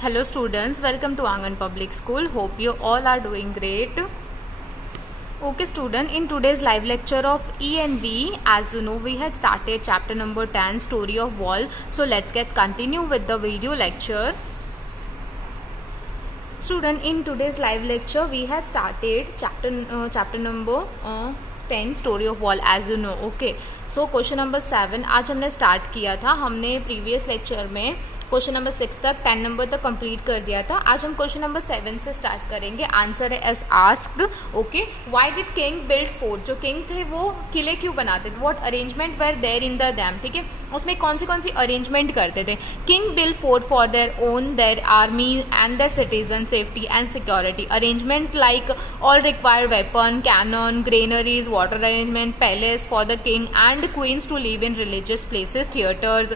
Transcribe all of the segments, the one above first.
Hello students, welcome to Angan Public School. Hope you all are doing great. Okay student, in today's live lecture of ENV, as you know, we had started chapter number 10, Story of Wall. So let's get continue with the video lecture. Student, in today's live lecture, we had started chapter number 10, Story of Wall, as you know. Okay, so question number 7 आज हमने start किया था. हमने previous lecture में question number 6 तक 10 number तक complete कर दिया था. आज हम क्वेश्चन नंबर 7 से स्टार्ट करेंगे. आंसर है as asked. Okay, why did king build fort? जो किंग थे वो किले क्यों बनाते थे? What arrangement were there in the dam. ठीक है, उसमें कौन सी अरेंजमेंट करते थे? King build fort for their own, their army and their citizen safety and security. Arrangement like all required weapon, cannon, granaries, water arrangement, palace for the king and queens to live in religious places, theaters,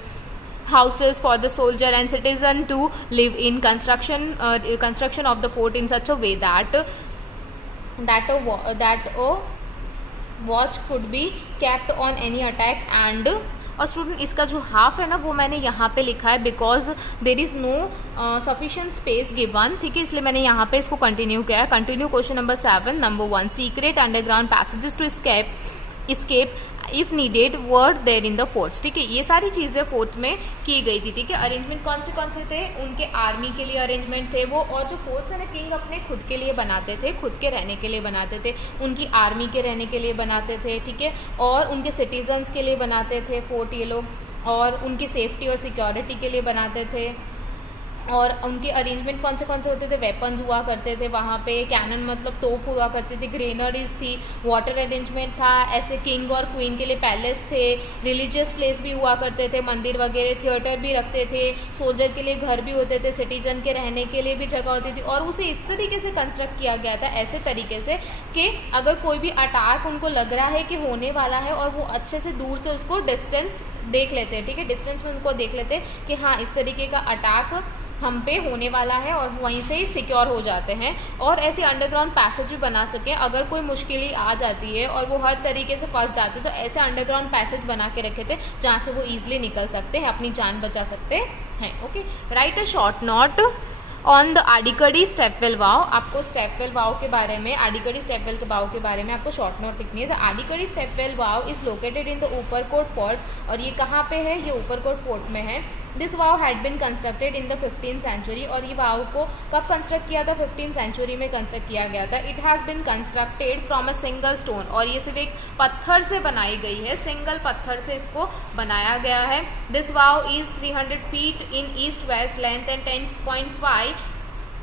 houses for the soldier and citizen to live in. Construction of the fort in such a way that a watch could be kept on any attack. And और student इसका जो half है ना वो मैंने यहाँ पे लिखा है because there is no sufficient space given. ठीक है, इसलिए मैंने यहाँ पे इसको कंटिन्यू किया है. Continue question number 7. Number 1, secret underground passages to escape if needed were there in the forts. ठीक है, ये सारी चीजें फोर्ट में की गई थी. ठीक है, अरेंजमेंट कौन से थे? उनके आर्मी के लिए अरेंजमेंट थे वो, और जो फोर्ट्स है ना किंग अपने खुद के लिए बनाते थे, खुद के रहने के लिए बनाते थे, उनकी आर्मी के रहने के लिए बनाते थे. ठीक है, और उनके सिटीजन्स के लिए बनाते थे फोर्ट ये लोग, और उनकी सेफ्टी और सिक्योरिटी के लिए बनाते थे. और उनके अरेंजमेंट कौन से होते थे? वेपन्स हुआ करते थे वहां पे, कैनन मतलब तोप हुआ करती थी, ग्रेनरीज थी, वाटर अरेंजमेंट था, ऐसे किंग और क्वीन के लिए पैलेस थे, रिलीजियस प्लेस भी हुआ करते थे, मंदिर वगैरह, थिएटर भी रखते थे, सोल्जर के लिए घर भी होते थे, सिटीजन के रहने के लिए भी जगह होती थी. और उसे इस तरीके से कंस्ट्रक्ट किया गया था, ऐसे तरीके से कि अगर कोई भी अटैक उनको लग रहा है कि होने वाला है और वो अच्छे से दूर से उसको डिस्टेंस देख लेते हैं. ठीक है, डिस्टेंस में उनको देख लेते हैं कि हाँ इस तरीके का अटैक हम पे होने वाला है, और वहीं से ही सिक्योर हो जाते हैं. और ऐसे अंडरग्राउंड पैसेज भी बना सके. अगर कोई मुश्किल आ जाती है और वो हर तरीके से फंस जाते हैं तो ऐसे अंडरग्राउंड पैसेज बना के रखे थे जहां से वो इजिली निकल सकते हैं, अपनी जान बचा सकते हैं. Okay, write a short note on the Adi Kadi stepwell Vav. आपको स्टेपवेल वाव के बारे में, आडिकड़ी स्टेपवेल के वाव के बारे में आपको शॉर्ट नोट लिखनी है. The Adi Kadi stepwell Vav is located in the Uparkot fort. और ये कहाँ पे है? ये ऊपरकोट फोर्ट में है. This vav had been constructed in the 15th century. और ये वाव को कब कंस्ट्रक्ट किया था? 15th सेंचुरी में कंस्ट्रक्ट किया गया था. It has been constructed from a single stone. और ये सिर्फ एक पत्थर से बनाई गई है, सिंगल पत्थर से इसको बनाया गया है. This vav is 300 feet in east west length and 10.5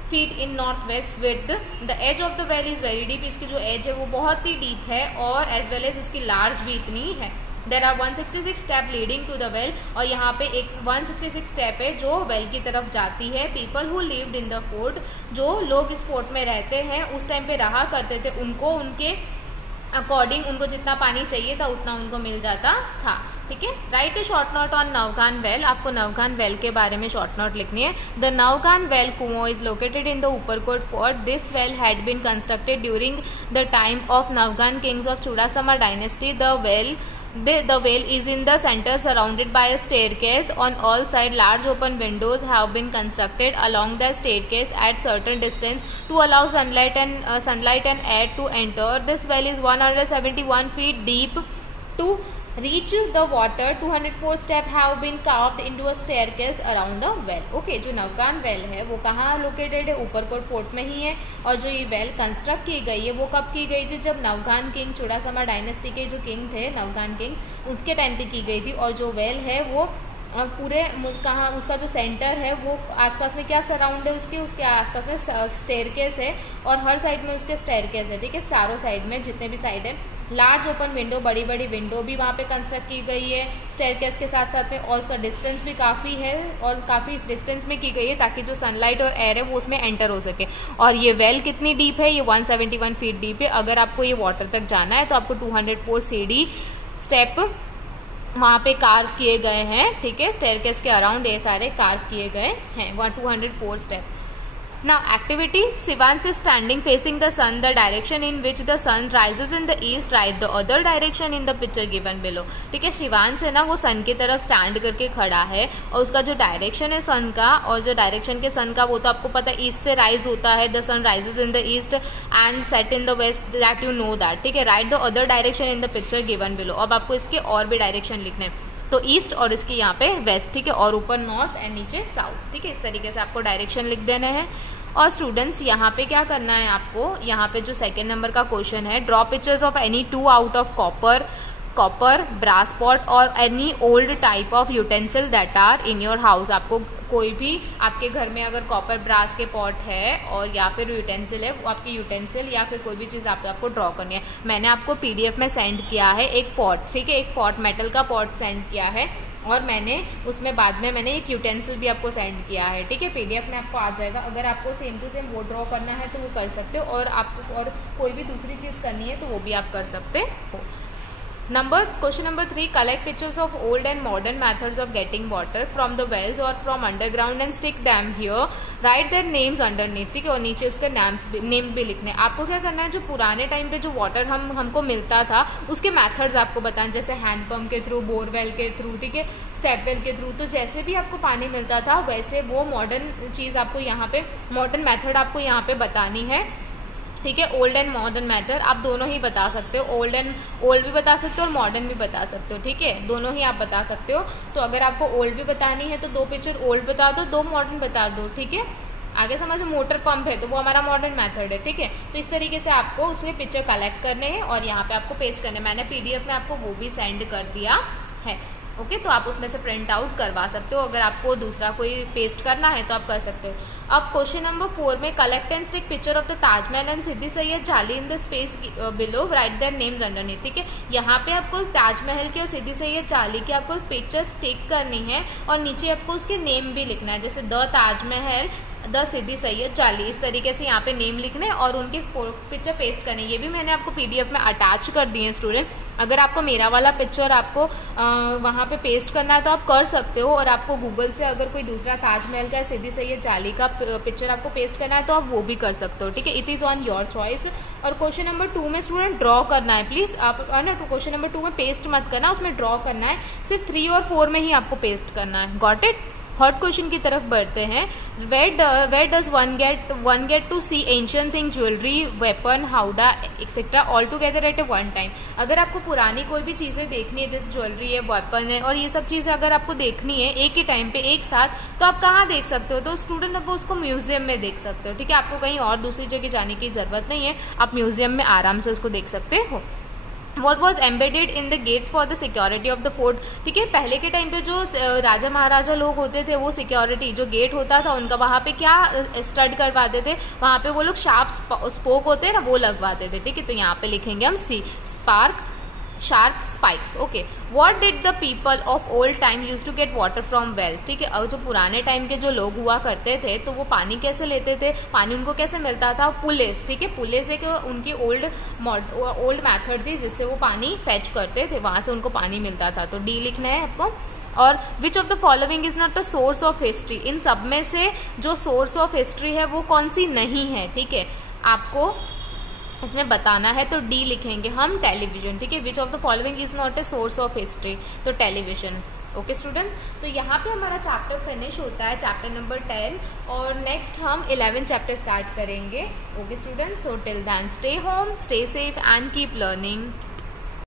feet in north west width. The edge of the well is very deep. इसकी जो एज है वो बहुत ही डीप है, और एज वेल एज इसकी लार्ज भी इतनी है. There are 166 step leading to the well. और यहाँ पे एक 166 स्टेप है जो वेल की तरफ जाती है. People who lived in the fort, जो लोग इस फोर्ट में रहते हैं उस टाइम पे रहा करते थे, उनको उनके अकॉर्डिंग उनको जितना पानी चाहिए था उतना उनको मिल जाता था. ठीक है, write a short note on नवगान वेल. आपको नवगान वेल के बारे में शॉर्ट नोट लिखनी है. द नवगान वेल कुओं is located in the Uparkot fort. This well had been constructed during the time of नवगान kings of Chudasama dynasty. The well is in the center surrounded by a staircase. On all sides large open windows have been constructed along the staircase at certain distance to allow sunlight and air to enter. This well is 171 feet deep. To reach the water 204 steps have been carved into a staircase around the well. Okay, जो नवगान well है वो कहाँ located है? Uparkot fort में ही है. और जो ये वेल कंस्ट्रक्ट की गई है वो कब की गई थी? जब नवगान किंग, चुड़ासमा डायनेस्टी के जो किंग थे नवगान किंग, उनके टाइम पे की गई थी. और जो वेल है वो पूरे कहाँ, उसका जो सेंटर है वो आसपास में क्या सराउंड है उसके आसपास में स्टेयरकेस है, और हर साइड में उसके स्टेयरकेस है. ठीक है, चारों साइड में जितने भी साइड है. लार्ज ओपन विंडो, बड़ी बड़ी विंडो भी वहां पे कंस्ट्रक्ट की गई है स्टेयरकेस के साथ साथ में. और उसका डिस्टेंस भी काफी है, और काफी डिस्टेंस में की गई है ताकि जो सनलाइट और एयर है वो उसमें एंटर हो सके. और ये वेल कितनी डीप है? ये 171 फीट डीप है. अगर आपको ये वाटर तक जाना है तो आपको 204 सीढ़ी स्टेप वहां पे कार्व किए गए हैं. ठीक है, स्टेयरकेस के अराउंड ये सारे कार्व किए गए हैं. 204 step. Now activity, Shivansh is standing facing the sun, the direction in which the sun rises in the east, write the other direction in the picture given below. ठीक है, शिवांश है ना वो सन की तरफ स्टैंड करके खड़ा है और उसका जो डायरेक्शन है सन का, और जो डायरेक्शन के सन का वो तो आपको पता है ईस्ट से राइज होता है, the sun rises in the east and set in the west, that you know that. ठीक है, write the other direction in the picture given below. अब आपको इसके और भी डायरेक्शन लिखने हैं, तो ईस्ट और इसके यहाँ पे वेस्ट. ठीक है, और ऊपर नॉर्थ एंड नीचे साउथ. ठीक है, इस तरीके से आपको डायरेक्शन लिख देने हैं. और स्टूडेंट्स यहाँ पे क्या करना है आपको, यहाँ पे जो सेकेंड नंबर का क्वेश्चन है, draw pictures of any 2 out of copper brass pot और any old type of utensil that are in your house. आपको कोई भी आपके घर में अगर कॉपर ब्रास के पॉट है और या फिर यूटेंसिल है, वो आपकी यूटेंसिल या फिर कोई भी चीज आपको ड्रॉ करनी है. मैंने आपको पीडीएफ में सेंड किया है एक पॉट. ठीक है, एक पॉट मेटल का पॉट सेंड किया है और मैंने उसमें बाद में मैंने एक यूटेंसिल भी आपको सेंड किया है. ठीक है, पीडीएफ में आपको आ जाएगा. अगर आपको सेम टू सेम वो ड्रॉ करना है तो वो कर सकते हो, और आपको और कोई भी दूसरी चीज करनी है तो वो भी आप कर सकते हो. Question number 3, collect pictures of old and modern methods of getting water from the wells or from underground and stick them here. Write their names underneath. ठीक है, और नीचे उसके नेम भी लिखने. आपको क्या करना है, जो पुराने टाइम पे जो वाटर हमको मिलता था उसके मेथड्स आपको बताएं, जैसे हैंडपंप के थ्रू, बोरवेल के थ्रू, ठीक है, स्टेपवेल के थ्रू. तो जैसे भी आपको पानी मिलता था वैसे वो मॉडर्न चीज आपको यहाँ पे, मॉडर्न मेथड आपको यहाँ पे बतानी है. ठीक है, ओल्ड एंड मॉडर्न मेथड आप दोनों ही बता सकते हो. ओल्ड भी बता सकते हो और मॉडर्न भी बता सकते हो. ठीक है, दोनों ही आप बता सकते हो. तो अगर आपको ओल्ड भी बतानी है तो 2 पिक्चर ओल्ड बता दो, 2 मॉडर्न बता दो. ठीक है, आगे समझो, मोटर पंप है तो वो हमारा मॉडर्न मेथड है. ठीक है, तो इस तरीके से आपको उसमें पिक्चर कलेक्ट करने हैं और यहाँ पे आपको पेस्ट करने. मैंने पीडीएफ में आपको वो भी सेंड कर दिया है. ओके, तो आप उसमें से प्रिंट आउट करवा सकते हो. अगर आपको दूसरा कोई पेस्ट करना है तो आप कर सकते हो. अब क्वेश्चन नंबर 4 में, collect and stick picture of the Taj Mahal and Siddi Saiyyed Jali in the space below, write their names underneath. ठीक है, यहाँ पे आपको ताजमहल की और सिद्दी सैयद जाली की आपको पिक्चर स्टिक करनी है और नीचे आपको उसके नेम भी लिखना है, जैसे द ताजमहल, द सिद्दी सैयद जाली. इस तरीके से यहाँ पे नेम लिखने और उनके पिक्चर पेस्ट करने. ये भी मैंने आपको पीडीएफ में अटैच कर दिए हैं स्टूडेंट. अगर आपको मेरा वाला पिक्चर आपको वहां पे पेस्ट करना है तो आप कर सकते हो, और आपको गूगल से अगर कोई दूसरा ताजमहल का, सिद्दी सैयद जाली का पिक्चर आपको पेस्ट करना है तो आप वो भी कर सकते हो. ठीक है, it is on your choice. और क्वेश्चन नंबर 2 में स्टूडेंट ड्रॉ करना है प्लीज. आप ना क्वेश्चन नंबर 2 में पेस्ट मत करना, उसमें ड्रॉ करना है. सिर्फ 3 और 4 में ही आपको पेस्ट करना है. Got it. थर्ड क्वेश्चन की तरफ बढ़ते हैं. Where does one get to see ancient thing, jewelry, weapon, howdah, etc. all together at a one time. अगर आपको पुरानी कोई भी चीजें देखनी है, जैसे ज्वेलरी है, वेपन है, और ये सब चीजें अगर आपको देखनी है एक ही टाइम पे एक साथ, तो आप कहाँ देख सकते हो? तो स्टूडेंट आप उसको म्यूजियम में देख सकते हो. ठीक है, आपको कहीं और दूसरी जगह जाने की जरूरत नहीं है, आप म्यूजियम में आराम से उसको देख सकते हो. What was embedded in the gates for the security of the fort. ठीक है, पहले के टाइम पे जो राजा महाराजा लोग होते थे वो सिक्योरिटी, जो गेट होता था उनका, वहां पे क्या स्टड करवाते थे, वहां पे वो लोग शार्प स्पोक होते हैं ना, वो लगवाते थे. ठीक है, तो यहाँ पे लिखेंगे हम sharp spikes. Okay, what did the people of old time use to get water from wells. ठीक है, और जो पुराने टाइम के जो लोग हुआ करते थे तो वो पानी कैसे लेते थे, पानी उनको कैसे मिलता था? पुलिस. ठीक है, पुलिस एक उनकी ओल्ड मेथड थी जिससे वो पानी फेच करते थे, वहां से उनको पानी मिलता था. तो डी लिखना है आपको. और which of the following is not the source of history. इन सब में से जो सोर्स ऑफ हिस्ट्री है वो कौन सी नहीं है. ठीक है, आपको इसमें बताना है, तो डी लिखेंगे हम, टेलीविजन. ठीक है, विच of the following is not a source of history, तो टेलीविजन. ओके स्टूडेंट, तो यहाँ पे हमारा चैप्टर फिनिश होता है, चैप्टर नंबर 10, और नेक्स्ट हम 11 चैप्टर स्टार्ट करेंगे. Okay student, so till then stay home, stay safe and keep learning.